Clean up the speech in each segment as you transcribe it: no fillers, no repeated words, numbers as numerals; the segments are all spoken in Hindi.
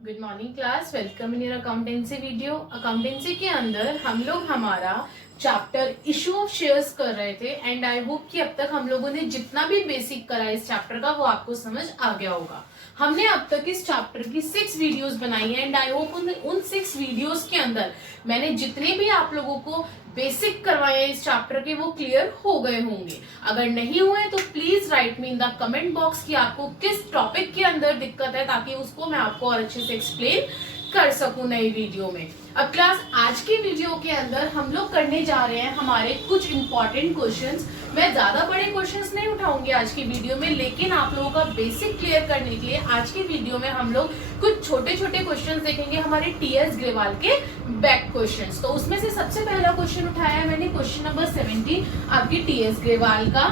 Good morning class, welcome in your accountancy video. Accountancy के अंदर हम लोग हमारा चैप्टर इशू ऑफ शेयर्स कर रहे थे एंड आई होप कि अब तक हम लोगों ने जितना भी बेसिक करा इस चैप्टर का वो आपको समझ आ गया होगा। हमने अब तक इस चैप्टर की 6 वीडियोस बनाई है एंड आई होप उन 6 वीडियोस के अंदर मैंने जितने भी आप लोगों को बेसिक करवाए हैं इस चैप्टर के वो क्लियर हो गए होंगे। अगर नहीं हुए तो please right me in the comment box कि आपको किस टॉपिक के अंदर दिक्कत है, ताकि उसको मैं आपको और अच्छे से एक्सप्लेन कर सकूं नई वीडियो में। अब क्लास आज की वीडियो के अंदर हम लोग करने जा रहे हैं हमारे कुछ इंपॉर्टेंट क्वेश्चंस। मैं ज्यादा बड़े क्वेश्चंस नहीं उठाऊंगी आज की वीडियो में, लेकिन आप लोगों का बेसिक क्लियर करने के लिए आज की वीडियो में हम लोग कुछ छोटे छोटे क्वेश्चंस देखेंगे हमारे टीएस ग्रेवाल के बैक क्वेश्चंस। तो उसमें से सबसे पहला क्वेश्चन उठाया है मैंने, क्वेश्चन नंबर 17 आपकी टीएस ग्रेवाल का।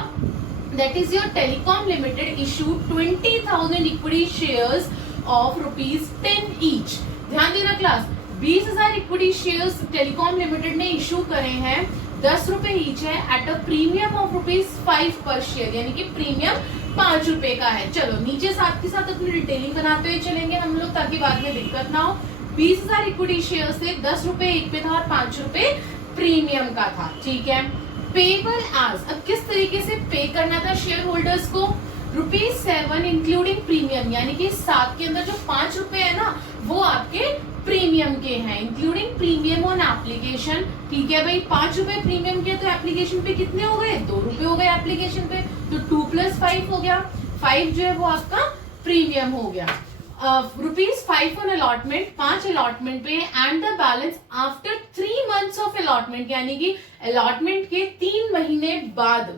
That is your telecom limited issued 20,000 equity shares of ₹10 each. ध्यान देना class, 20,000 equity shares telecom limited ने इशू करे हैं, 10 रुपए ईच है, एट अ प्रीमियम ऑफ ₹5 पर शेयर, यानी कि प्रीमियम 5 रुपए का है। चलो नीचे साथ के साथ अपनी डिटेलिंग बनाते हुए चलेंगे हम लोग, ताकि बाद में दिक्कत ना हो। 20,000 इक्विटी शेयर थे, 10 रुपए एक पे था और 5 रुपए प्रीमियम का था, ठीक है। पेबल एज, अब किस तरीके से पे करना था शेयर होल्डर्स को, ₹7 इंक्लूडिंग प्रीमियम, यानी कि 7 के अंदर जो 5 रुपए है ना वो आपके प्रीमियम के हैं, इंक्लूडिंग प्रीमियम ऑन एप्लीकेशन। ठीक है भाई, 5 रुपए प्रीमियम के तो एप्लीकेशन पे कितने हो गए, 2 रुपए हो गए एप्लीकेशन पे, तो 2 + 5 हो गया, 5 जो है वो आपका प्रीमियम हो गया। ₹5 ऑन अलॉटमेंट, 5 अलॉटमेंट पे, and the balance after 3 months of allotment, यानी कि अलॉटमेंट के 3 महीने बाद,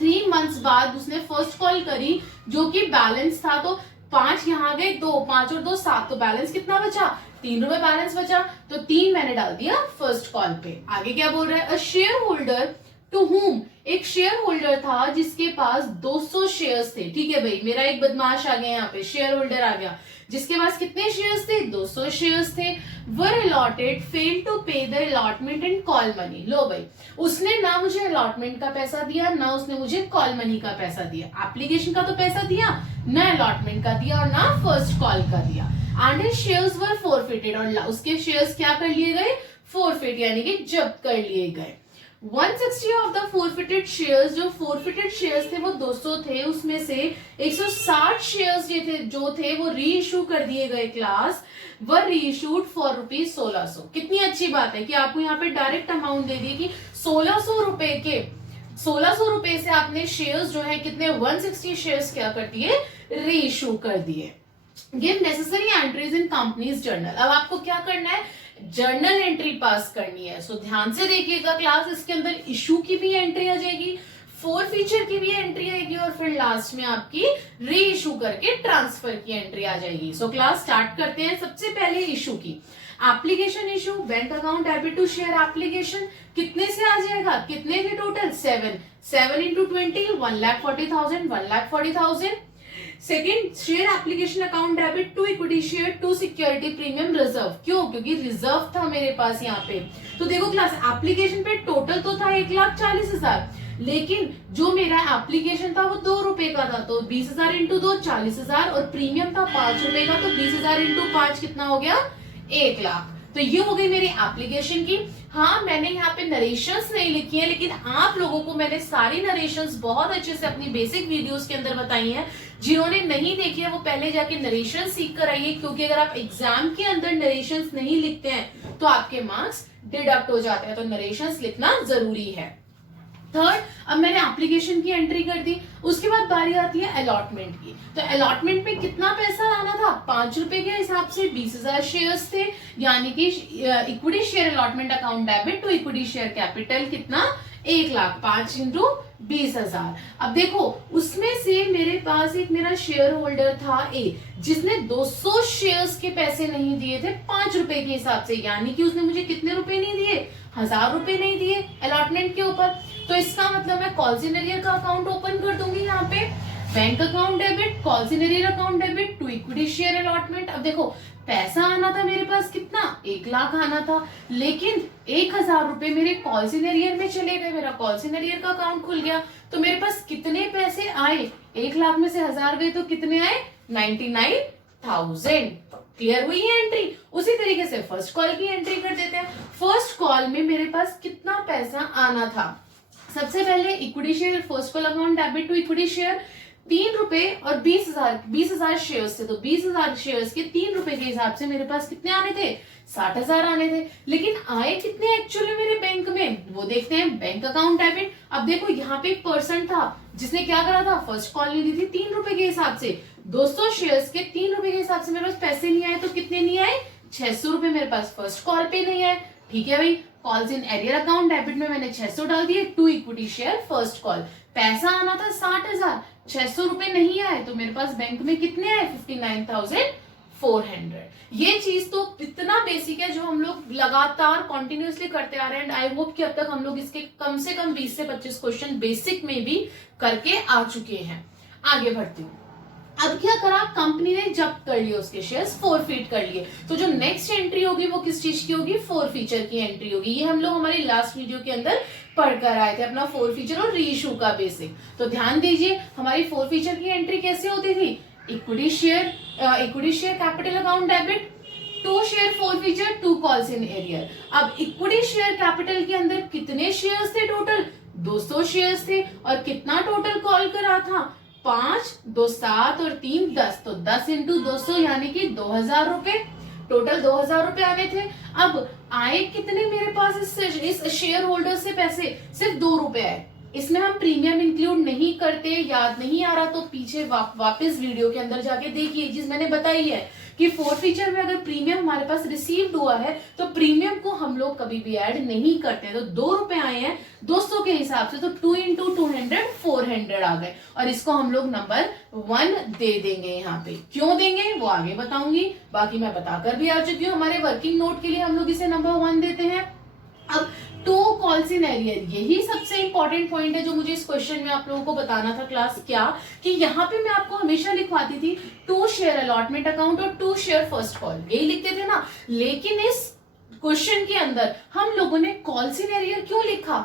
3 मंथ्स बाद उसने फर्स्ट कॉल करी, जो कि बैलेंस था, तो 5 यहाँ गए, 2, 5 और 2 7, तो बैलेंस कितना बचा, 3 रुपए बैलेंस बचा, तो 3 मैंने डाल दिया फर्स्ट कॉल पे। आगे क्या बोल रहा है, a share holder to whom, एक शेयर होल्डर था जिसके पास 200 शेयर्स थे। ठीक है भाई, मेरा एक बदमाश आ गया यहाँ पे, शेयर होल्डर आ गया जिसके पास कितने शेयर्स थे, 200 शेयर्स थे। Were allotted, fail to pay the allotment and call money. लो भाई, उसने ना मुझे अलॉटमेंट का पैसा दिया, ना उसने मुझे कॉल मनी का पैसा दिया, एप्लीकेशन का तो पैसा दिया, ना अलॉटमेंट का दिया और ना फर्स्ट कॉल का दिया। And his shares were forfeited, और उसके शेयर्स क्या कर लिए गए, फॉरफिट, यानी कि जब्त कर लिए गए। 160 ऑफ द फॉरफिटेड शेयर्स, जो फॉरफिटेड शेयर्स थे वो 200 थे, उसमें से 160 शेयर्स जो थे वो री इशू कर दिए गए क्लास, वर री इशूड फॉर ₹1600। कितनी अच्छी बात है कि आपको यहाँ पे डायरेक्ट अमाउंट दे दी कि 1600 रुपए से आपने शेयर्स जो है कितने, 160 शेयर्स क्या कर दिए, री इशू कर दिए। Give necessary entries in companies journal, अब आपको क्या करना है, जर्नल एंट्री पास करनी है। सो ध्यान से देखिएगा क्लास, इसके अंदर इशू की भी एंट्री आ जाएगी, फोर फीचर की भी एंट्री आएगी, और फिर लास्ट में आपकी री इशू करके ट्रांसफर की एंट्री आ जाएगी। सो क्लास स्टार्ट करते हैं। सबसे पहले इशू की, application issue, bank account debit to share application, कितने से आ जाएगा, कितने के total, 7 into 20, 1,40,000, 1,40,000। Second, share application account debit to equity share to security premium reserve, क्यों, क्योंकि रिजर्व था मेरे पास यहाँ पे। तो देखो क्लास, एप्लीकेशन पे टोटल तो था 1,40,000, लेकिन जो मेरा एप्लीकेशन था वो 2 रुपए का था, तो 20,000 इंटू 2 40,000, और प्रीमियम था 5 रुपए का, तो 20,000 इंटू 5 कितना हो गया, 1,00,000। तो ये हो गई मेरी एप्लीकेशन की। हाँ, मैंने यहाँ पे नरेशंस नहीं लिखी है, लेकिन आप लोगों को मैंने सारी नरेशंस बहुत अच्छे से अपनी बेसिक वीडियोस के अंदर बताई हैं। जिन्होंने नहीं देखी है वो पहले जाके नरेशन सीख कर आइए, क्योंकि अगर आप एग्जाम के अंदर नरेशंस नहीं लिखते हैं तो आपके मार्क्स डिडक्ट हो जाते हैं, तो नरेशंस लिखना जरूरी है। थर्ड, अब मैंने एप्लीकेशन की एंट्री कर दी, उसके बाद बारी आती है अलॉटमेंट की। तो अलॉटमेंट में कितना पैसा आना था, 5 रुपए के हिसाब से 20,000 शेयर्स थे, यानी कि equity share allotment account debit to equity share capital कितना, 1,00,000, 5 इंटू 20,000। अब देखो, उसमें से मेरे पास एक मेरा शेयर होल्डर था ए, जिसने 200 शेयर्स के पैसे नहीं दिए थे 5 रुपए के हिसाब से, यानी कि उसने मुझे कितने रुपए नहीं दिए, 1,000 रुपए नहीं दिए अलॉटमेंट के ऊपर। तो इसका मतलब मैं कॉल्सिनरियर का अकाउंट ओपन कर दूंगी यहाँ पे, bank account debit, calls in arrear account debit to equity share allotment. अब देखो, पैसा आना था मेरे पास कितना, 1,00,000 आना था, लेकिन 1,000 रुपए मेरे कॉल्सिनरियर में चले गए, मेरा कॉल्सिनरियर का अकाउंट खुल गया, तो मेरे पास कितने पैसे आए, 1,00,000 में से 1,000 गए तो कितने आए, 99,000। क्लियर हुई है एंट्री। उसी तरीके से फर्स्ट कॉल की एंट्री कर देते हैं। फर्स्ट कॉल में मेरे पास कितना पैसा आना था, सबसे पहले equity share, first call account debit to equity share, 3 रुपए और 20,000 शेयर्स थे, तो 20,000 शेयर्स के 3 रुपए के हिसाब से मेरे पास कितने आने थे, 60,000 आने थे। लेकिन आए कितने एक्चुअली मेरे बैंक में, वो देखते हैं। बैंक अकाउंट डेबिट, अब देखो यहाँ पे एक पर्सन था जिसने क्या करा था, फर्स्ट कॉल ली थी 3 रुपए के हिसाब से, 200 शेयर्स के 3 रुपए के हिसाब से मेरे पास पैसे नहीं आए, तो कितने नहीं आए, 600 रुपए मेरे पास फर्स्ट कॉल पे नहीं आए। ठीक है भाई, calls in arrear account debit में मैंने 600 डाल दिए, to equity share first call, पैसा आना था 60,000, 600 रुपए नहीं आए, तो मेरे पास बैंक में कितने आए, 59,400। ये चीज तो इतना बेसिक है जो हम लोग लगातार कॉन्टिन्यूसली करते आ रहे हैं, एंड आई होप कि अब तक हम लोग इसके कम से कम 20 से 25 क्वेश्चन बेसिक में भी करके आ चुके हैं। आगे बढ़ती हूँ। अब क्या करा, कंपनी ने जब्त कर लिए उसके शेयर्स, फोरफीट कर लिए, तो जो नेक्स्ट एंट्री होगी वो किस चीज की होगी, फोरफीचर की एंट्री होगी। ये हम लोग हमारी लास्ट वीडियो के अंदर पढ़कर आए थे, अपना फोरफीचर और रीइश्यू का बेसिक। तो ध्यान दीजिए हमारी फोरफीचर की एंट्री कैसे होती थी, equity share capital account debit, 2 share forfeiture, 2 calls in arrear. अब इक्विटी शेयर कैपिटल के अंदर कितने शेयर्स थे, टोटल 200 शेयर्स थे, और कितना टोटल कॉल करा था, 5, 2 7 और 3 10, तो 10 इंटू 200 यानी कि 2,000 रुपए, टोटल 2,000 रुपए आने थे। अब आए कितने मेरे पास इस शेयर होल्डर से पैसे, सिर्फ 2 रुपए आए। इसमें हम प्रीमियम इंक्लूड नहीं करते, याद नहीं आ रहा तो पीछे वापस वीडियो के अंदर जाके देखिए, चीज मैंने बताई है कि फोरफीचर में अगर प्रीमियम हमारे पास रिसीव्ड हुआ है तो प्रीमियम को हम लोग कभी भी ऐड नहीं करते। तो 2 रुपए आए हैं 200 के हिसाब से, तो 2 इंटू 200 400 आ गए, और इसको हम लोग नंबर 1 दे देंगे। यहाँ पे क्यों देंगे वो आगे बताऊंगी, बाकी मैं बताकर भी आ चुकी हूँ। हमारे वर्किंग नोट के लिए हम लोग इसे नंबर 1 देते हैं। अब 2 कॉल्स इन एरियर, यही सबसे इंपॉर्टेंट पॉइंट है जो मुझे इस क्वेश्चन में आप लोगों को बताना था क्लास, क्या कि यहाँ पे मैं आपको हमेशा लिखवाती थी 2 शेयर अलॉटमेंट अकाउंट और 2 शेयर फर्स्ट कॉल, यही लिखते थे ना। लेकिन इस क्वेश्चन के अंदर हम लोगों ने कॉल्स इन एरियर क्यों लिखा,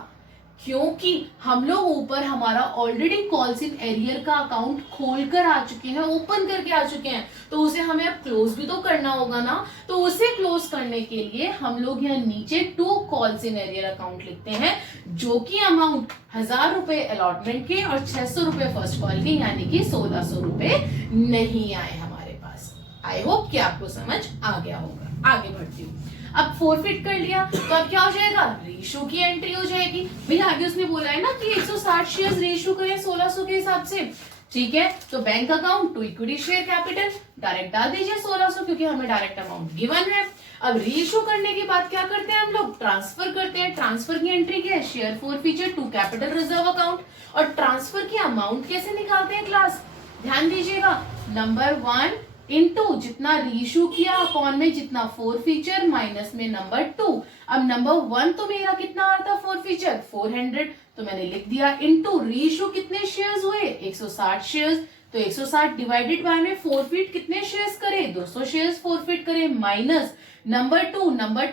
क्योंकि हम लोग ऊपर हमारा ऑलरेडी कॉल्स इन एरियर का अकाउंट खोल कर आ चुके हैं, ओपन करके आ चुके हैं, तो उसे हमें अब क्लोज भी तो करना होगा ना। तो उसे क्लोज करने के लिए हम लोग यहाँ नीचे 2 कॉल्स इन एरियर अकाउंट लिखते हैं, जो कि अमाउंट 1,000 रुपए अलॉटमेंट के और 600 रुपए फर्स्ट कॉल के, यानी कि 1,600 रुपए नहीं आए हमारे पास। आई होप कि आपको समझ आ गया होगा। आगे बढ़ती हूँ। अब फोरफिट कर लिया तो अब क्या हो जाएगा, रेशो की एंट्री हो जाएगी। भैया आगे उसने बोला है ना कि 160 शेयर्स रेशो करें 1,600 के हिसाब से, ठीक है। तो bank account to equity share capital direct डाल दीजिए 1,600, क्योंकि हमें डायरेक्ट अमाउंट गिवन है। अब रेशो करने के बाद क्या करते हैं हम लोग, ट्रांसफर करते हैं। ट्रांसफर की एंट्री क्या है, share forfeiture to capital reserve account. और ट्रांसफर की अमाउंट कैसे निकालते हैं क्लास, ध्यान दीजिएगा, नंबर 1 इनटू जितना रीइश्यू किया अपॉन में जितना फोरफीचर माइनस में नंबर 2। अब नंबर 1 तो मेरा कितना आ रहा था फोरफीचर 400, तो मैंने लिख दिया इनटू रीइश्यू कितने शेयर्स हुए 160 शेयर्स, तो 160 डिवाइडेड बाय में फोरफीट कितने शेयर्स करे 200 शेयर्स फोरफीट करे, माइनस नंबर 2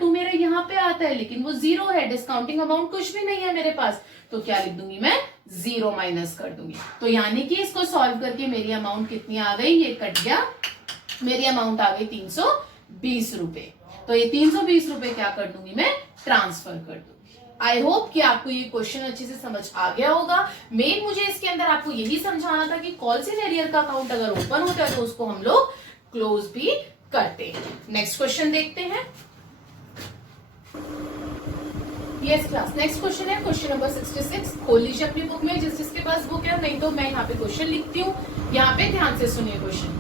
मेरा यहाँ पे आता है लेकिन वो 0 है, डिस्काउंटिंग अमाउंट कुछ भी नहीं है मेरे पास, तो क्या लिख दूंगी मैं 0 माइनस कर दूंगी। तो यानी कि इसको सॉल्व करके मेरी अमाउंट कितनी आ गई, ये कट गया, मेरी अमाउंट आ गई 320 रुपए। तो ये 320 रुपए क्या कर दूंगी मैं, ट्रांसफर कर दूंगी। आई होप कि आपको ये क्वेश्चन अच्छे से समझ आ गया होगा। मेन मुझे इसके अंदर आपको यही समझाना था कि कॉल्स इन एरियर का अकाउंट अगर ओपन होता है तो उसको हम लोग क्लोज भी करते हैं। नेक्स्ट क्वेश्चन देखते हैं। यस क्लास, नेक्स्ट क्वेश्चन है क्वेश्चन नंबर 66। खोल लीजिए अपनी बुक में जिसके पास बुक है, नहीं तो मैं यहाँ पे क्वेश्चन लिखती हूँ, यहाँ पे ध्यान से सुनिए question.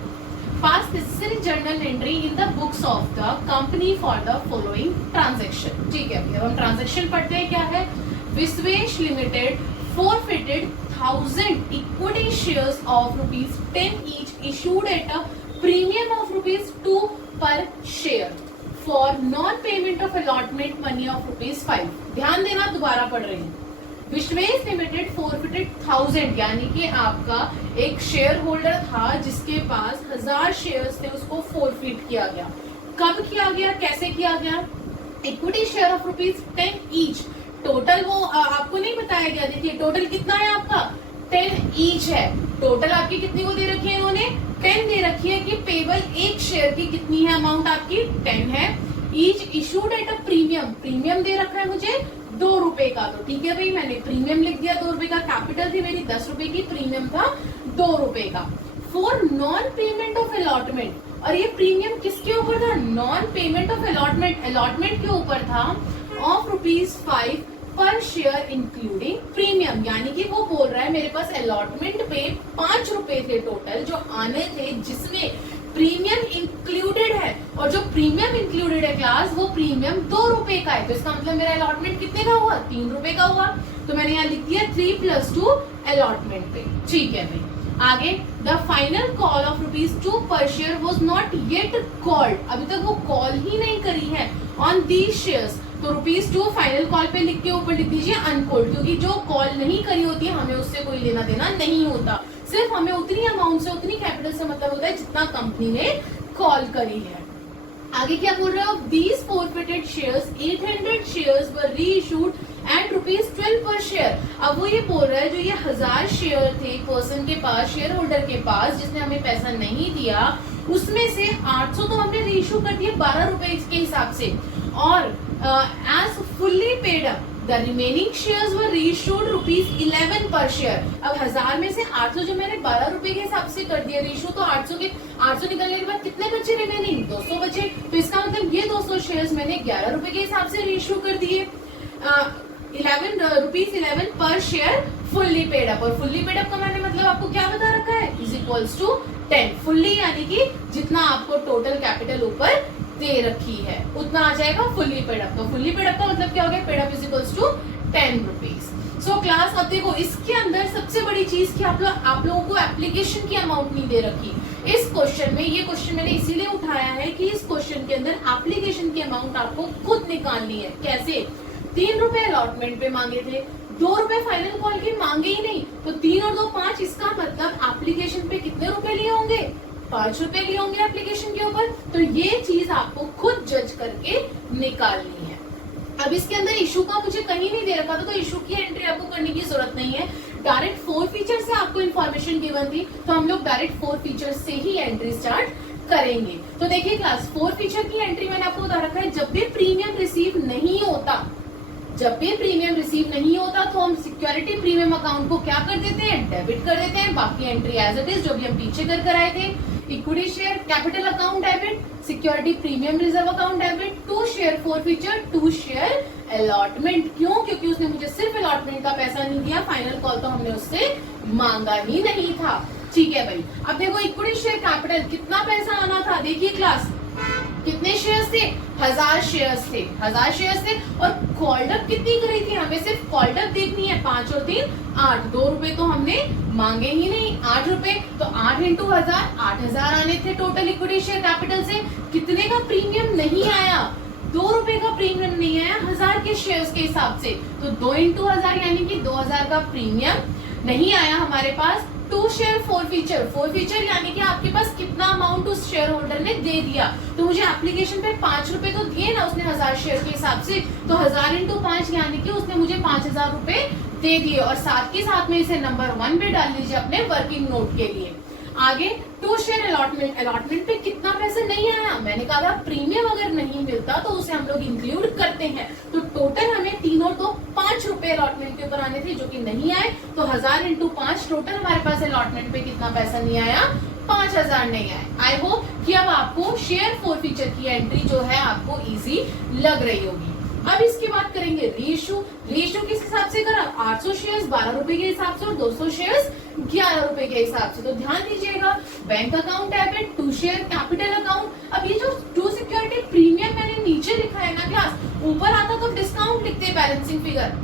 Pass necessary journal entry in the books of the company for the following transaction। ठीक है, अब हम ट्रांजेक्शन पढ़ते हैं। क्या है, Vishwesh limited forfeited 1,000 equity shares of ₹10 each issued at a premium of ₹2 per share for non-payment of allotment money of ₹5। ध्यान देना, दोबारा पढ़ रही हूँ। विश्वेश लिमिटेड फोरफिटेड 1,000, यानी कि आपका एक शेयर होल्डर था जिसके पास 1,000 शेयर्स थे, उसको फोरफिट किया गया। कब किया गया, कैसे किया गया, equity share of ₹10 each. Total वो आपको नहीं बताया गया, देखिए टोटल कितना है आपका 10 ईच है। टोटल आपकी कितनी को दे रखी है इन्होंने 10 दे रखी है कि पेबल एक शेयर की कितनी है अमाउंट आपकी 10 है। Each issued at a premium, premium दे रखा है मुझे 2 रुपए का, तो ठीक है भाई मैंने प्रीमियम लिख दिया 2 रुपए का, कैपिटल थी मेरी 10 रुपए की, प्रीमियम था 2 रुपए का। For non payment of allotment, और ये प्रीमियम किसके ऊपर था, non payment of allotment, allotment के ऊपर था, ऑफ ₹5 पर शेयर इंक्लूडिंग प्रीमियम, यानी कि वो बोल रहा है मेरे पास अलॉटमेंट पे 5 रुपए थे टोटल जो आने थे, जिसमें प्रीमियम इंक्लूडेड है, और जो प्रीमियम इंक्लूडेड है क्लास वो प्रीमियम 2 रुपए का है, तो इसका मतलब मेरा अलॉटमेंट कितने का हुआ 3 रुपए का हुआ, तो मैंने यहाँ लिख दिया 3 + 2 अलॉटमेंट पे। ठीक है भाई, आगे द फाइनल कॉल ऑफ ₹2 पर share was not yet called, अभी तक वो कॉल ही नहीं करी है ऑन दीज शेयर्स, तो ₹2 फाइनल कॉल पे लिख के ऊपर लिख दीजिए अनकॉल्ड, क्योंकि जो कॉल नहीं करी होती है हमें उससे कोई लेना देना नहीं होता, सिर्फ हमें उतनी अमाउंट से उतनी कैपिटल से मतलब होता है जितना कंपनी ने कॉल करी है। आगे क्या बोल रहे हो, these forfeited shares 800 shares were reissued at ₹12 per share. अब वो ये बोल रहा है जो ये 1000 शेयर थे पर्सन के पास, शेयर होल्डर के पास, जिसने हमें पैसा नहीं दिया, उसमें से 800 तो हमने रीइश्यू कर दिए 12 रुपए के हिसाब से, और as fully paid up the remaining shares were reissued ₹11 per share. अब 1000 में से 800 जो मैंने 12 रुपए के हिसाब से कर दिया रीइश्यू, तो 800 निकलने के बाद कितने बचे रिमेनिंग 200 बचे, तो इसका मतलब ये 200 शेयर्स मैंने 11 रुपए के हिसाब से रीइश्यू कर दिए। ₹11 per share fully paid up, और फुल्ली पेड अप का मैंने मतलब आपको क्या बता रखा है, = 10 फुल्ली, यानी कि जितना आपको टोटल कैपिटल ऊपर दे रखी है उतना आ जाएगा फुल्ली पेड अप, तो फुल्ली पेड अप का मतलब क्या हो गया, paid up = 10 rupees. So class अब देखो इसके अंदर सबसे बड़ी चीज कि आप लोगों को एप्लीकेशन की अमाउंट नहीं दे रखी इस क्वेश्चन में। ये क्वेश्चन मैंने इसीलिए उठाया है कि इस क्वेश्चन के अंदर एप्लीकेशन की अमाउंट आपको खुद निकालनी है। कैसे, 3 रुपए अलॉटमेंट पे मांगे थे, 2 रुपए फाइनल कॉल के मांगे ही नहीं, तो 3 और 2 5, इसका मतलब एप्लीकेशन पे कितने रुपए लिए होंगे, 5 रुपए लिए होंगे एप्लीकेशन के ऊपर, तो ये चीज आपको खुद जज करके निकालनी है। अब इसके अंदर इशू का मुझे कहीं नहीं दे रखा था, तो इशू की एंट्री आपको करने की जरूरत नहीं है, डायरेक्ट 4 फीचर से आपको इन्फॉर्मेशन गिवन थी, तो हम लोग डायरेक्ट 4 फीचर से ही एंट्री स्टार्ट करेंगे। तो देखिए क्लास 4 फीचर की एंट्री मैंने आपको बता रखा है, जब भी प्रीमियम रिसीव नहीं होता, जब भी प्रीमियम रिसीव नहीं होता तो हम सिक्योरिटी प्रीमियम अकाउंट को क्या कर देते हैं, डेबिट कर देते हैं, बाकी एंट्री एज इट इज जो भी हम पीछे कर आए थे। Equity share capital account debit, security premium reserve account debit, 2 share forfeiture, 2 share allotment. क्यों, क्योंकि उसने मुझे सिर्फ अलॉटमेंट का पैसा नहीं दिया, फाइनल कॉल तो हमने उससे मांगा ही नहीं था। ठीक है भाई, अब देखो इक्विटी शेयर कैपिटल कितना पैसा आना था, देखिए क्लास कितने शेयर्स थे, 1000 शेयर्स थे, 1000 शेयर्स थे, और कॉल्डअप कितनी करी थी, हमें सिर्फ कॉल्डअप देखनी है, 5 और 3 8, 2 रुपए तो हमने मांगे ही नहीं, 8 रुपए, तो 8 × 1000 8000 आने थे टोटल इक्विटी शेयर कैपिटल से। कितने का प्रीमियम नहीं आया, 2 रुपए का प्रीमियम नहीं आया 1000 के शेयर्स के हिसाब से, तो 2 × 1000 यानी कि 2000 का प्रीमियम नहीं आया हमारे पास। 2 शेयर फॉरफीचर यानी कि आपके पास कितना अमाउंट उस शेयर होल्डर ने दे दिया, तो मुझे एप्लीकेशन पे 5 रुपए तो दिए ना उसने 1000 शेयर के हिसाब से, तो 1000 × 5 यानी कि उसने मुझे 5000 रुपए दे दिए, और साथ के साथ में इसे नंबर 1 पे डाल लीजिए अपने वर्किंग नोट के लिए। आगे 2 शेयर अलॉटमेंट, अलॉटमेंट पे कितना पैसा नहीं आया, मैंने कहा था प्रीमियम अगर नहीं मिलता तो उसे हम लोग इंक्लूड करते हैं, तो टोटल हमें 3 और 2 5 रुपए अलॉटमेंट के ऊपर आने थे जो कि नहीं आए, तो 1000 × 5 टोटल हमारे पास अलॉटमेंट पे कितना पैसा नहीं आया, 5000 नहीं आए। आई होप कि अब आपको शेयर फॉरफीचर की एंट्री जो है आपको इजी लग रही होगी। अब इसकी बात करेंगे रीइश्यू किस हिसाब से करा, 800 शेयर्स 12 रुपए के हिसाब से और 200 शेयर्स 11 रुपए के हिसाब से, तो ध्यान दीजिएगा bank account debit, 2 share capital account. अब ये जो 2 सिक्योरिटी प्रीमियम मैंने नीचे लिखा है ना क्लास, ऊपर आता तो डिस्काउंट लिखते हैं बैलेंसिंग फिगर,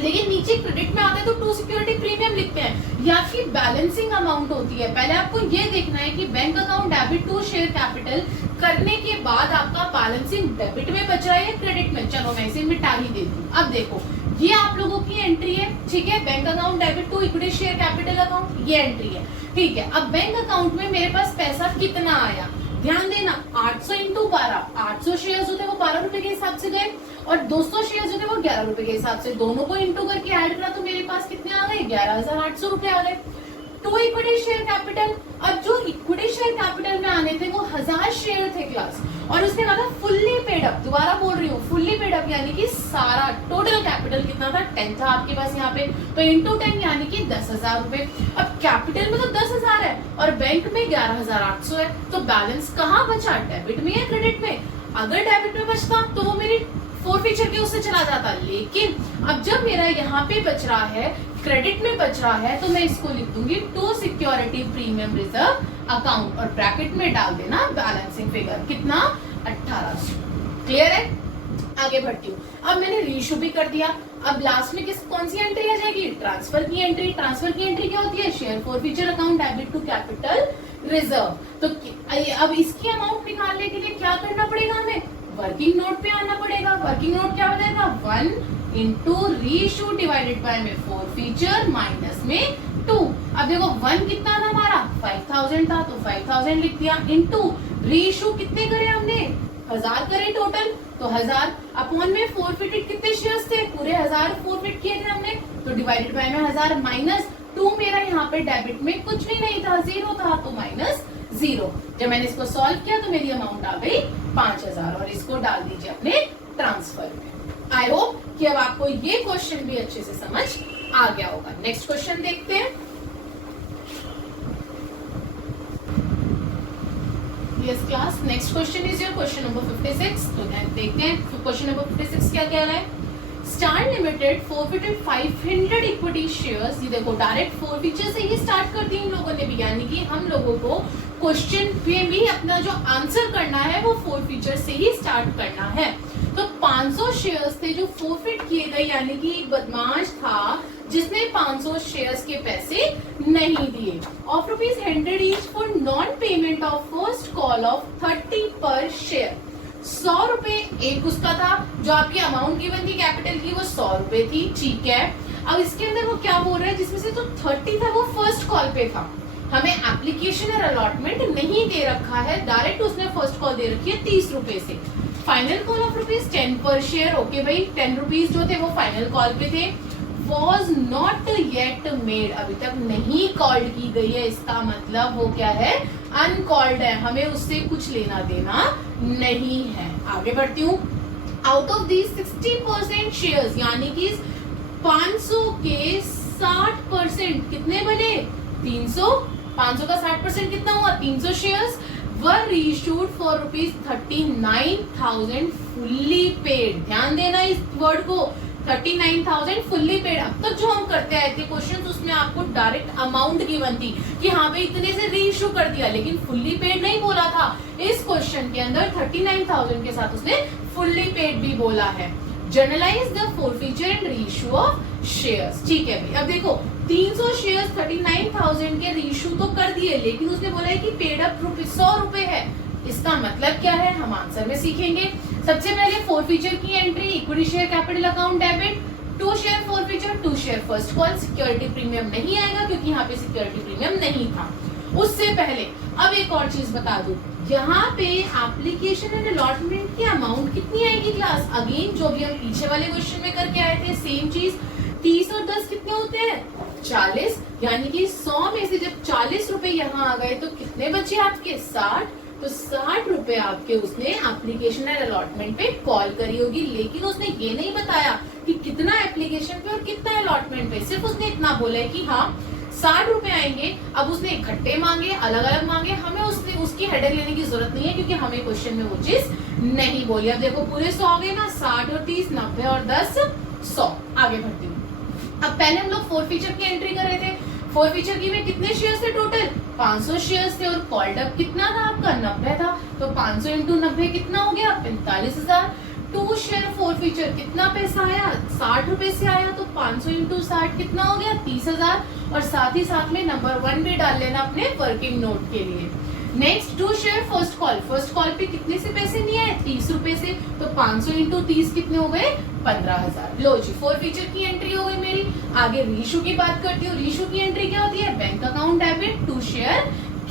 लेकिन नीचे क्रेडिट में आते तो 2 सिक्योरिटी प्रीमियम लिखते हैं, ये आपकी बैलेंसिंग अमाउंट होती है। पहले आपको ये देखना है कि bank account debit 2 share capital करने के बाद आपका बैलेंसिंग डेबिट में बच रहा है या क्रेडिट में। चलो मैं इसे मिटा ही देती हूँ। अब देखो ये आप लोगों की एंट्री है, ठीक है, bank account debit 2 equity share capital account, ये एंट्री है, ठीक है। अब बैंक अकाउंट में मेरे पास पैसा कितना आया, ध्यान देना, 800 × 12, 800 शेयर्स होते वो 12 रुपए के हिसाब से गए, और 200 शेयर्स होते वो 11 रुपए के हिसाब से, दोनों को इंटू करके ऐड करा तो मेरे पास कितने आ गए, 11800 रुपए आ गए। To equity share capital. अब जो इक्विटी शेयर कैपिटल में आने थे वो 1000 शेयर थे क्लास, और उसके बाद फुल्ली पेड अप, दोबारा बोल रही हूँ फुल्ली पेड अप यानी कि सारा टोटल कैपिटल कितना था 10 था आपके पास यहाँ पे, तो इंटू 10 यानी कि 10,000 रुपए। अब कैपिटल में तो 10,000 है और बैंक में 11,800 है, तो बैलेंस कहाँ बचा, डेबिट में या क्रेडिट में? अगर डेबिट में बचता तो वो मेरी फोरफीचर के उससे चला जाता, लेकिन अब जब मेरा यहाँ पे बच रहा है, क्रेडिट में बच रहा है, तो मैं इसको लिख दूंगी to security premium reserve account, और ब्रैकेट में डाल देना बैलेंसिंग फिगर कितना 1800। क्लियर है? आगे बढ़ती हूँ। अब मैंने रीइशू भी कर दिया। अब लास्ट में कौन सी एंट्री आ जाएगी, ट्रांसफर की एंट्री। ट्रांसफर की एंट्री क्या होती है, share forfeiture account debit to capital reserve. तो अब इसकी अमाउंट निकालने के लिए क्या करना पड़ेगा, हमें वर्किंग नोट पे आना पड़ेगा। वर्किंग नोट क्या बताएगा, 1 इंटू रीइशू डिवाइडेड बाय में फोरफीचर माइनस में 2। अब देखो 1 कितना था हमारा 5000 था, तो 5000 लिख दिया, इंटू रीइशू कितने करे हमने 1000 करे टोटल, तो 1000 अपॉन में फोरफिटेड कितने शेयर्स थे, पूरे 1000 फोरफिट किए थे हमने, तो डिवाइडेड बाय में 1000 माइनस 2। मेरा यहाँ पे डेबिट में कुछ भी नहीं था, 0 था, तो माइनस 0। जब मैंने इसको सॉल्व किया तो मेरी अमाउंट आ गई 5000, और इसको डाल दीजिए अपने ट्रांसफर में। आई होप कि अब आपको ये क्वेश्चन भी अच्छे से समझ आ गया होगा। नेक्स्ट क्वेश्चन देखते हैं। Yes class, next question is your question number 56। तो देखते हैं क्वेश्चन नंबर 56 क्या कह रहा है। Star limited forfeited 500 equity shares. ये देखो डायरेक्ट फोरफीचर से ही स्टार्ट कर दी इन लोगों ने भी, यानी कि हम लोगों को क्वेश्चन पे भी अपना जो आंसर करना है वो फोरफीचर से ही स्टार्ट करना है। तो 500 शेयर्स थे जो फोरफिट किए गए, यानी कि एक बदमाश था जिसने 500 शेयर्स के पैसे नहीं दिए, of ₹100 each for non payment of first call of 30 पर शेयर। 100 रुपए एक उसका था, जो आपकी अमाउंट गिवन थी कैपिटल की वो 100 रुपए थी, ठीक है। अब इसके अंदर वो क्या बोल रहा है, जिसमें से तो 30 था वो फर्स्ट कॉल पे था, हमें एप्लीकेशन और अलॉटमेंट नहीं दे रखा है, डायरेक्ट उसने फर्स्ट कॉल दे रखी है 30 रुपए से। फाइनल कॉल ऑफ ₹10 पर शेयर, ओके भाई 10 रुपीज जो थे वो फाइनल कॉल पे थे। वॉज नॉट येट मेड, अभी तक नहीं कॉल्ड की गई है, इसका मतलब वो क्या है, अनकॉल्ड है, हमें उससे कुछ लेना देना नहीं है। आगे बढ़ती हूँ। आउट ऑफ दीज 60% शेयर्स, यानी कि 500 के 60% कितने बने 300, 500 का 60% कितना हुआ 300 shares were reissued for ₹39,000 fully paid. ध्यान देना इस वर्ड को, 39,000 फुल्ली पेड। अब तक जो हम करते आए थे क्वेश्चन, उसमें आपको डायरेक्ट अमाउंट गिवन थी कि हाँ भाई इतने से रीइश्यू कर दिया, लेकिन फुल्ली पेड नहीं बोला था। इस क्वेश्चन के अंदर 39,000 के साथ उसने फुल्ली पेड भी बोला है। Generalized the forfeiture and reissue of shares, ठीक है भाई। अब देखो 300 शेयर्स 39,000 के रीइश्यू तो कर दिए, लेकिन उसने बोला है कि पेड अप ₹100 है। इसका मतलब क्या है, हम आंसर में सीखेंगे। सबसे पहले फोरफीचर की entry, equity share capital account debit, 2 share forfeiture 2 share first call. Security premium नहीं आएगा क्योंकि यहाँ पे सिक्योरिटी प्रीमियम नहीं था। उससे पहले अब एक और चीज बता दूं, यहाँ पे एप्लीकेशन एंड अलॉटमेंट की अमाउंट कितनी आएगी क्लास, अगेन जो भी हम पीछे वाले क्वेश्चन में करके आए थे सेम चीज। 30 और 10 कितने होते हैं 40, यानी कि 100 में से जब 40 रुपए यहाँ आ गए तो कितने बचे आपके 60, तो 60 रुपए आपके उसने एप्लीकेशन एंड अलॉटमेंट पे कॉल करी होगी। लेकिन उसने ये नहीं बताया कि कितना एप्लीकेशन पे और कितना अलॉटमेंट पे, सिर्फ उसने इतना बोला है कि हाँ 60 रुपए आएंगे। अब उसने इकट्ठे मांगे, अलग अलग मांगे, हमें उसकी हेडेक लेने की जरूरत नहीं है क्योंकि हमें क्वेश्चन में वो चीज नहीं बोली। अब देखो पूरे 100 आ गए ना, 60 और 30 90 और 10 100। आगे बढ़ती हूँ। अब पहले हम लोग फोरफीचर की एंट्री कर रहे थे। फोरफीचर की में कितने शेयर्स थे टोटल 500 शेयर्स थे, और कॉल्ड अप कितना था आपका 90 था, तो 500 इंटू 90 कितना हो गया 45,000। 2 शेयर फोरफीचर कितना पैसा आया 60 रुपए से आया, तो 500 इंटू 60 कितना हो गया 30,000। और साथ ही साथ में नंबर 1 भी डाल लेना अपने वर्किंग नोट के लिए। नेक्स्ट 2 शेयर फर्स्ट कॉल पे कितने से पैसे नहीं आए 30 रुपए से, तो 500 इंटू 30 कितने हो गए 15,000। लो जी फोरफीचर की एंट्री हो गई मेरी। आगे रीइश्यू की बात करती हूँ। रीइश्यू की एंट्री क्या होती है, bank account debit 2 share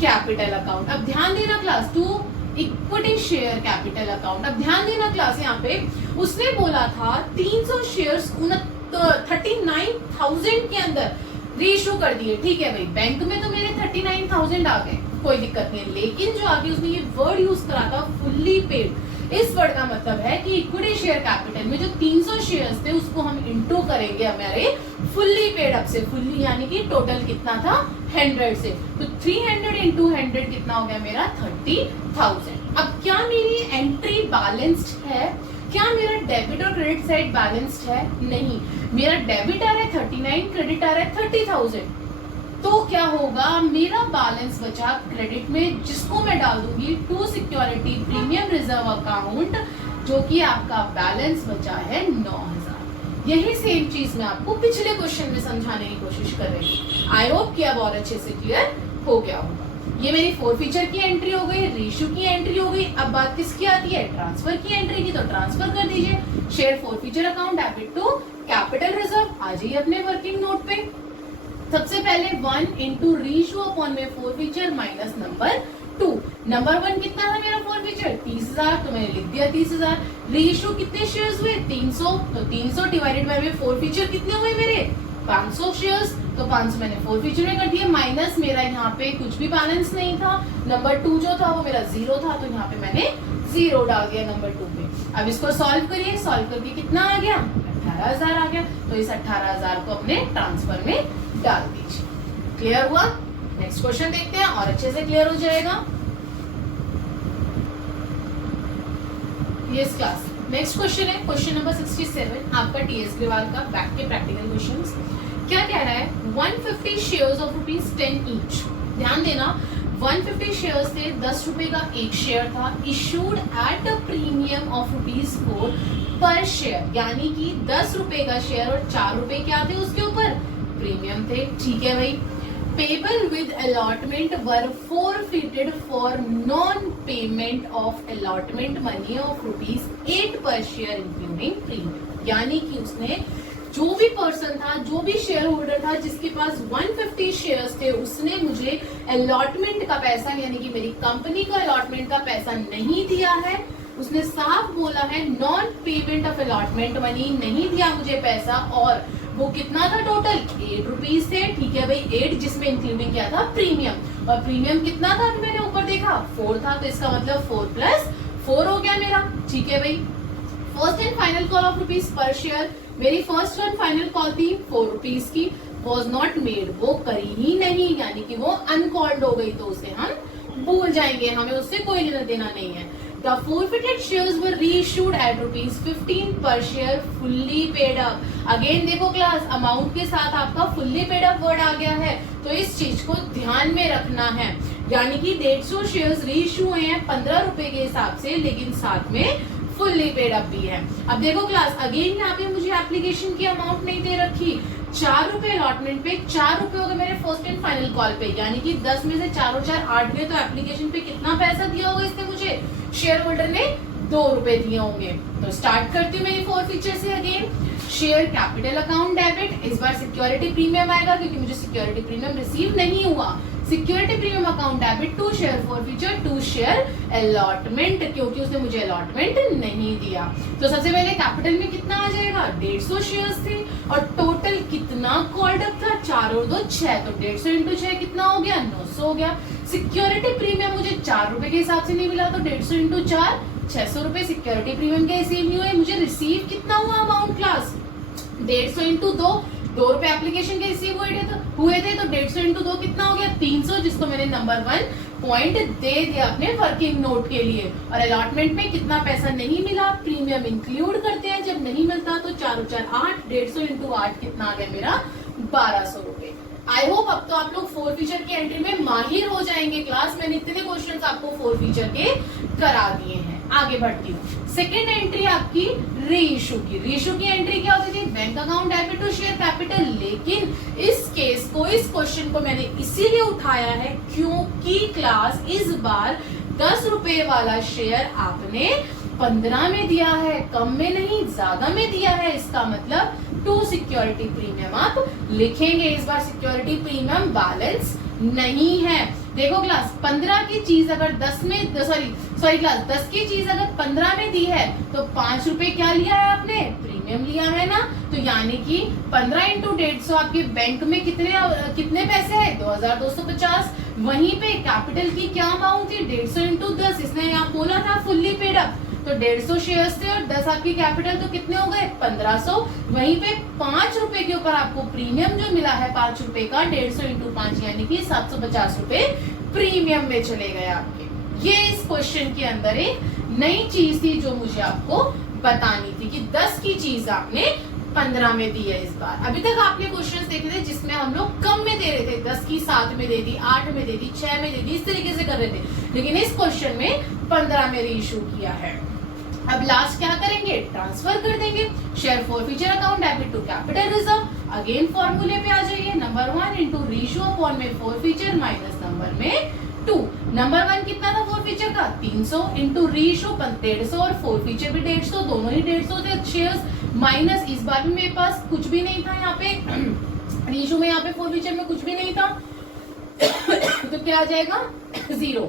capital account. अब ध्यान देना class, 2 equity share capital account. अब ध्यान देना क्लास, यहाँ पे उसने बोला था 300 शेयर्स 39,000 के अंदर रीइशू कर दिए, ठीक है भाई, बैंक में तो मेरे 39,000 आ गए, कोई दिक्कत नहीं, लेकिन जो आगे उसने ये वर्ड यूज करा था फुल्ली पेड, इस वर्ड का मतलब है कि इक्विटी शेयर कैपिटल में जो 300 शेयर्स थे उसको हम इंटू करेंगे हमारे फुल्ली पेड अप से, फुल्ली यानी कि टोटल कितना था 100 से, तो 300 इंटू 100 कितना हो गया मेरा 30,000। अब क्या मेरी एंट्री बैलेंस्ड है? क्या मेरा डेबिट और क्रेडिट साइड बैलेंस्ड है? नहीं, मेरा डेबिट आ रहा है 39, क्रेडिट आ रहा है 30,000, तो क्या होगा, मेरा बैलेंस बचा क्रेडिट में, जिसको मैं डाल दूंगी to security premium reserve account, जो कि आपका बैलेंस बचा है 9,000। यही सेम चीज मैं आपको पिछले क्वेश्चन में समझाने की कोशिश कर रही हूँ। आई होप कि अब और अच्छे से क्लियर हो गया होगा। ये मेरी फोरफीचर की एंट्री हो गई, रेशियो की एंट्री हो गई। अब बात किसकी आती है, ट्रांसफर की एंट्री की, तो ट्रांसफर कर दीजिए, share forfeiture account debit to capital reserve. आ जाइए अपने वर्किंग नोट पे, सबसे पहले 1 इंटू रेशियो अपॉन में फोरफीचर माइनस नंबर 2। नंबर 1 कितना था मेरा फोरफीचर 30,000, तो मैंने लिख दिया 30,000। रेशियो कितने शेयर्स हुए 300, तो 300 डिवाइडेड बाय में फोरफीचर कितने हुए मेरे 500 शेयर्स, तो 500 मैंने फोरफीचर में कर दिया, माइनस मेरा यहाँ पे कुछ भी बैलेंस नहीं था, नंबर 2 जो था वो मेरा 0 था, तो यहाँ पे मैंने 0 डाल दिया नंबर 2 पे। अब इसको सॉल्व करिए, सॉल्व करके कितना आ गया 18,000 आ गया, तो इस 18,000 को अपने ट्रांसफर में डाल दीजिए। क्लियर हुआ? नेक्स्ट क्वेश्चन देखते हैं और अच्छे से क्लियर हो जाएगा। यस क्लास, नेक्स्ट क्वेश्चन है क्वेश्चन नंबर 67 आपका टीएस ग्रेवाल का बैक के प्रैक्टिकल क्वेश्चंस। क्या कह रहा है, 150 शेयर्स ऑफ ₹10 ईच। ध्यान देना, 150 शेयर्स थे, 10 रुपए का एक शेयर था, issued at a premium of ₹4 पर शेयर, यानी कि 10 रुपए का शेयर और 4 रुपए क्या थे उसके ऊपर प्रीमियम थे, ठीक है भाई। Payable with allotment were forfeited for non payment of allotment money of ₹8 पर शेयर इंक्लूडिंग प्रीमियम, यानी कि उसने जो भी पर्सन था, जो भी शेयर होल्डर था जिसके पास 150 शेयर्स थे, उसने मुझे अलॉटमेंट का पैसा यानी कि मेरी कंपनी का अलॉटमेंट का पैसा नहीं दिया है। उसने साफ बोला है non payment of allotment money, नहीं दिया मुझे पैसा, और वो कितना था टोटल ₹8 थे, ठीक है भाई 8 जिसमें इंक्लूडिंग क्या था प्रीमियम, और प्रीमियम कितना था अभी मैंने ऊपर देखा 4 था, तो इसका मतलब 4 + 4 हो गया मेरा, ठीक है भाई। First and final call of ₹1 पर शेयर, मेरी फर्स्ट एंड फाइनल कॉल थी ₹4 की, वॉज नॉट मेड, वो करी ही नहीं, यानी कि वो अनकॉल्ड हो गई, तो उसे हम भूल जाएंगे, हमें उससे कोई लेना देना नहीं है। The forfeited shares were reissued at ₹15 per share fully paid up. Again देखो क्लास, अमाउंट के साथ आपका fully paid up वर्ड आ गया है, तो इस चीज को ध्यान में रखना है, यानी कि 150 शेयर्स रीइश्यू हुए हैं 15 रुपए के हिसाब से, लेकिन साथ में फुल्ली पेड अप भी है। अब देखो क्लास, अगेन यहाँ पे मुझे एप्लीकेशन की अमाउंट नहीं दे रखी, 4 रुपए अलॉटमेंट पे, 4 रुपए हो गए मेरे फर्स्ट एंड फाइनल कॉल पे, यानी कि 10 में से 4 और 4 8 गए, तो एप्लीकेशन पे कितना पैसा दिया होगा इसने मुझे, शेयर होल्डर ने 2 रुपए दिए होंगे। तो स्टार्ट करती हूँ मेरी फोरफीचर से again, share capital account debit, इस बार सिक्योरिटी प्रीमियम आएगा क्योंकि मुझे सिक्योरिटी प्रीमियम रिसीव नहीं हुआ, security premium account debit to share forfeiture to share allotment, क्योंकि उसने मुझे अलॉटमेंट नहीं दिया। तो सबसे पहले कैपिटल में कितना आ जाएगा, 150 शेयर्स थे, और टोटल कितना कॉल्ड अप था 4 और 2 6, तो 150 इंटू 6 कितना हो गया 900 हो गया। सिक्योरिटी प्रीमियम मुझे 4 रुपए के हिसाब से नहीं मिला, तो 150 इंटू 4 600 रुपए सिक्योरिटी प्रीमियम के रिसीव नहीं हुए। मुझे रिसीव कितना हुआ अमाउंट क्लास 150 इंटू 2 रुपए एप्लीकेशन के रिसीव हुए थे, तो 150 इंटू 2 कितना हो गया 300, जिसको मैंने नंबर 1 पॉइंट दे दिया अपने वर्किंग नोट के लिए। और अलॉटमेंट में कितना पैसा नहीं मिला, प्रीमियम इंक्लूड करते हैं, जब नहीं मिलता तो 4 4 8, 150 इंटू 8 कितना आ गया मेरा 1200 रुपए। आई होप अब तो आप लोग फोरफीचर की एंट्री में माहिर हो जाएंगे क्लास, मैंने इतने क्वेश्चंस आपको फोरफीचर के करा दिए हैं। आगे बढ़ती हूँ, सेकेंड एंट्री आपकी रीइश्यू की। रीइश्यू की एंट्री क्या होती थी, bank account debit to share capital, लेकिन इस केस को, इस क्वेश्चन को मैंने इसीलिए उठाया है क्योंकि क्लास इस बार 10 रुपए वाला शेयर आपने 15 में दिया है, कम में नहीं ज्यादा में दिया है, इसका मतलब टू सिक्योरिटी प्रीमियम आप लिखेंगे। इस बार सिक्योरिटी प्रीमियम बैलेंस नहीं है। देखो क्लास 15 की चीज अगर 10 में सॉरी क्लास 10 की चीज अगर 15 में दी है तो 5 रुपए क्या लिया है आपने, प्रीमियम लिया है ना। तो यानी कि 15 इंटू 150 आपके बैंक में कितने पैसे है, 2250। वहीं पे कैपिटल की क्या अमाउंट थी, 150 इंटू 10, इसने यहाँ बोला था फुल्ली पेड अप, तो 150 शेयर्स थे और 10 आपकी कैपिटल, तो कितने हो गए 1500। वहीं पे 5 रुपए के ऊपर आपको प्रीमियम जो मिला है 5 रुपए का, 150 इंटू 5 यानी कि 750 रुपए प्रीमियम में चले गए आपके। ये इस क्वेश्चन के अंदर एक नई चीज थी जो मुझे आपको बतानी थी कि 10 की चीज आपने 15 में दी है इस बार। अभी तक आपने क्वेश्चंस देखे थे जिसमें हम लोग कम में दे रहे थे, 10 की 7 में दे दी, 8 में दे दी, 6 में दे दी, इस तरीके से कर रहे थे, लेकिन इस क्वेश्चन में 15 में रीइश्यू किया है। अब लास्ट क्या करेंगे, ट्रांसफर कर देंगे share forfeiture account debit to capital reserve. Again फॉर्मूले पे आ जाइए, नंबर 1 इंटू रीइश्यू अपॉन में फॉरफीचर माइनस नंबर में 2। नंबर 1 कितना था फॉरफीचर का, 300 इंटू रीइश्यू 150 और फॉरफीचर भी 150, दोनों ही 150 थे शेयर्स, माइनस इस बार भी मेरे पास कुछ भी नहीं था यहाँ पे रीइश्यू में, यहाँ पे फॉरफीचर में कुछ भी नहीं था तो क्या आ जाएगा 0,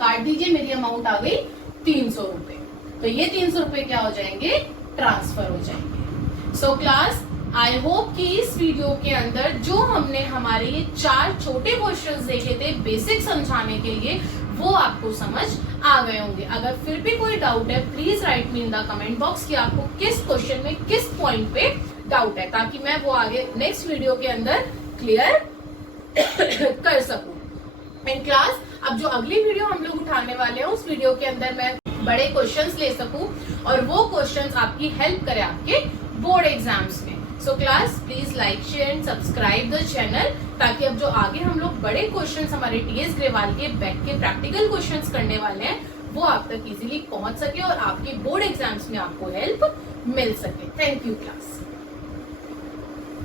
काट दीजिए, मेरी अमाउंट आ गई 300 रुपए। तो ये 300 रुपए क्या हो जाएंगे, ट्रांसफर हो जाएंगे। सो क्लास आई होप कि इस वीडियो के अंदर जो हमने हमारे ये 4 छोटे क्वेश्चंस देखे थे बेसिक समझाने के लिए, वो आपको समझ आ गए होंगे। अगर फिर भी कोई डाउट है please right me in the comment box कि आपको किस क्वेश्चन में किस पॉइंट पे डाउट है, ताकि मैं वो आगे नेक्स्ट वीडियो के अंदर क्लियर कर सकूं। इन क्लास अब जो अगली वीडियो हम लोग उठाने वाले हैं उस वीडियो के अंदर मैं बड़े क्वेश्चंस ले सकूं और वो क्वेश्चंस आपकी हेल्प करे आपके बोर्ड एग्जाम्स में। So class please like share and subscribe the channel, ताकि अब जो आगे हम लोग बड़े क्वेश्चंस हमारे टीएस ग्रेवाल के बैक के प्रैक्टिकल क्वेश्चंस करने वाले हैं वो आप तक इजीली पहुंच सके और आपके बोर्ड एग्जाम्स में आपको हेल्प मिल सके। Thank you class.